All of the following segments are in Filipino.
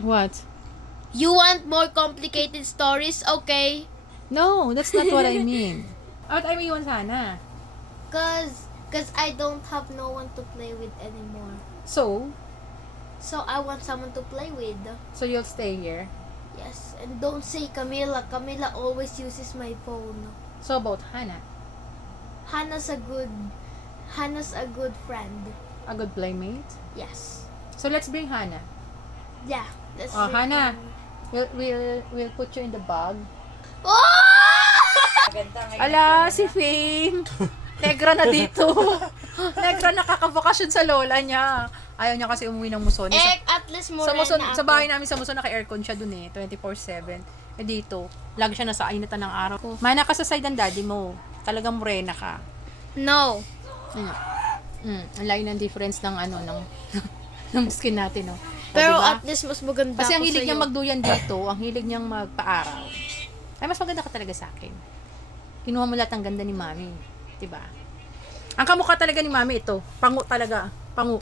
What? You want more complicated stories? Okay. No, that's not what I mean. At ay may iwan sana. Cause I don't have no one to play with anymore. So So I want someone to play with. you'll stay here. Yes. And don't say Camila. Camila always uses my phone. So about Hannah, Hannah's a good friend. a good playmate. Yes. So let's bring Hannah. Yeah. That's Oh, really Hannah. fun. We'll put you in the bag. Oh! Ala, si Fame. Negra na dito. Negra nakakabakasyon sa lola niya. Ayaw niya kasi umuwi ng Muson. At least Sa morena Muson, ako. sa bahay namin sa Muson, naka-aircon siya dun eh. 24/7. Eh dito, lagi siya nasa initan ng araw. Mana ka sa side ng daddy mo. Talagang morena ka. No. Ano? Ang layo ng difference ng ng skin natin, no? Pero diba? at least mas maganda Kasi ang ako hilig sa'yo. niyang magduyan dito, ang hilig niyang magpa-araw. Ay, mas maganda ka talaga sa akin. Kinuha mo lahat ng ganda ni Mami. Diba? Ang kamukha talaga ni Mami ito. Pangu talaga. Pangu.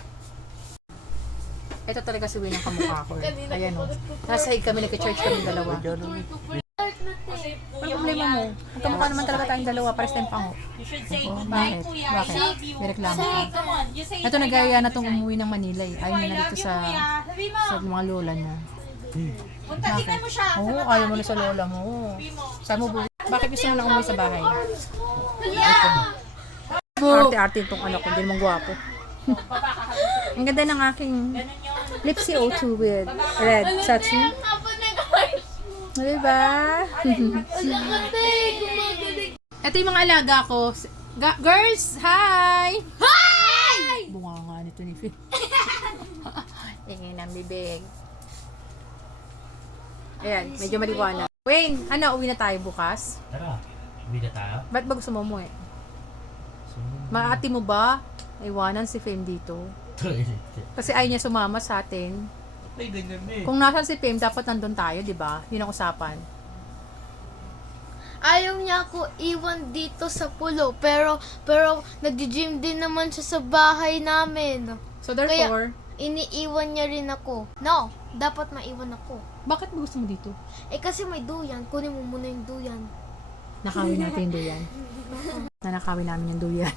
Ito talaga si Win ang kamukha ko. Ayan o. Nasa hig kami, nag-church kami dalawa. Ano problema mo? Ang kamukha naman talaga tayong dalawa. Pares tayong pangu. You should say Oh, good bakit? night, Kuya. Bakit? I love you. May reklamo Say, ka. come on. You say Ito nagaya na itong umuwi ng Manila eh. Ayaw I niya na love dito you, sa Kuya. Sabi mo. mga lola niya. Punta, tignan mo siya. Oo, sa ayaw mo mata. na sa lola mo. Saan mo bu- Bakit gusto mo na umuwi sa bahay? Arte-arte itong anak ko, hindi naman gwapo. Ang ganda ng aking Lipsy O2 with red satin. Diba? Ito yung mga alaga ko. Girls, hi! Hi! Bunga nga nito ni Phil. Ingin ang bibig. Ayan, medyo maliwanag. Wayne, uwi na tayo bukas? Tara, uwi na tayo. Ba't ba gusto mo umuwi? So, Maati mo ba? Iwanan si Fame dito. Kasi ayaw niya sumama sa atin. Ay, ganyan eh. Kung nasan si Fame, dapat nandun tayo, di ba? Yun ang usapan. Ayaw niya ako iwan dito sa pulo. Pero nag-gym din naman siya sa bahay namin. So therefore, Iniiwan niya rin ako. No, dapat maiwan ako. bakit mo gusto mo dito? Eh kasi may duyan. Kunin mo muna yung duyan. Nakawin natin yung duyan. Nanakawin namin yung duyan.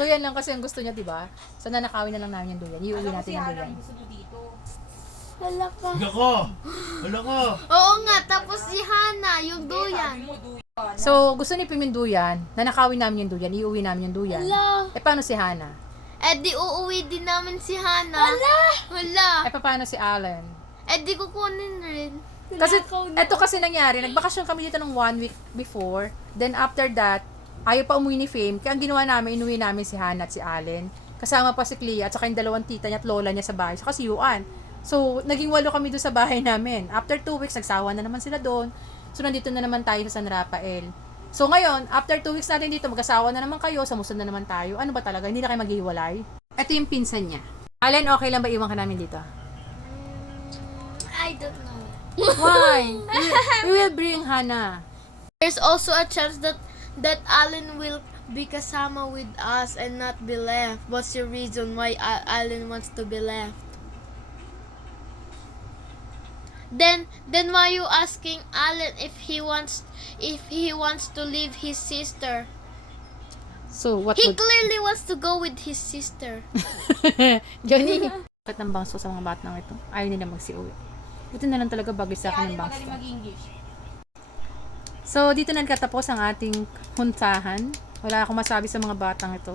Duyan lang kasi ang gusto niya, di ba? So nanakawin na lang namin yung duyan. Iuwi natin yung duyan. Gusto mo dito. Wala ka. Wala ko! Wala ko! Oo nga, tapos si Hana, yung duyan. So gusto ni Pim yung duyan. Nanakawin namin yung duyan. Iuwi namin yung duyan. Wala. Eh paano si Hana? Eh di uuwi din namin si Hana. Wala. Eh paano si Alan? Eh di kukunin rin. Kasi, eto kasi nangyari, nagbakasyon kami dito ng 1 week before, then after that, ayaw pa umuwi ni Fame, kaya ang ginawa namin, inuwi namin si Hannah at si Allen, kasama pa si Clea, at saka yung dalawang tita niya at lola niya sa bahay, saka si Yuan. So, naging 8 kami doon sa bahay namin. After 2 weeks, nagsawa na naman sila doon, so nandito na naman tayo sa San Rafael. So ngayon, after 2 weeks natin dito, mag-asawa na naman kayo, sa Muson na naman tayo, ano ba talaga, hindi na kayo maghiwalay? Ito yung pinsan niya. Allen, okay lang ba iwan ka namin dito? I don't know. Why? We will bring Hannah. There's also a chance that Alan will be kasama with us and not be left. What's your reason why Alan wants to be left? Then why you asking Alan if he wants to leave his sister? So, what He would... clearly wants to go with his sister. Johnny, bakit ng bangso sa mga batang ito? Ayaw nila magsiuwi. Buti na lang talaga bagay sa akin ng bangso. Magaling mag-English. So, dito na nagtatapos ang ating huntahan. Wala akong masabi sa mga batang ito.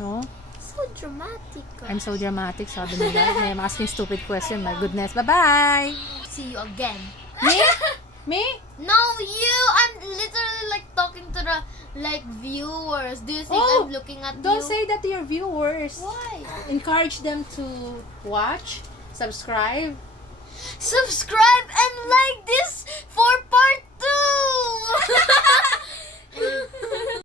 No? So dramatic. I'm so dramatic, sabi nila. I'm asking stupid question. My goodness. Bye-bye! See you again. Me? Me? No, you! I'm literally like talking to the viewers. Do you think Oh, I'm looking at Don't you? say that to your viewers. Why? Encourage them to watch, subscribe, Subscribe and like this for part 2!